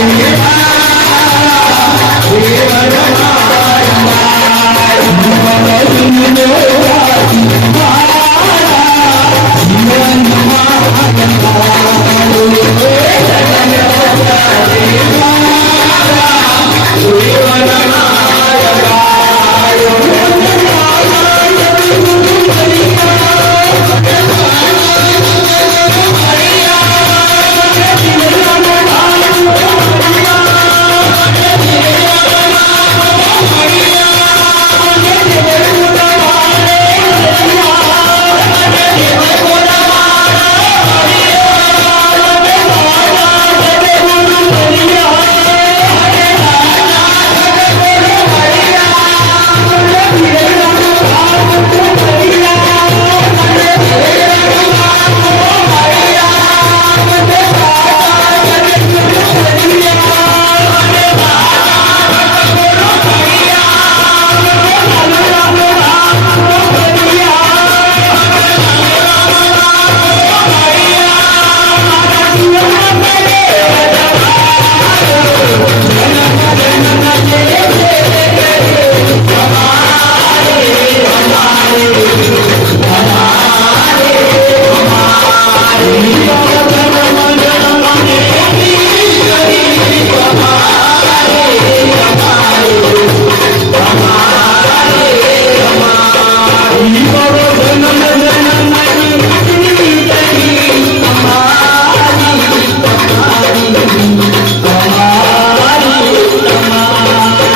Oh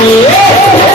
Yeah!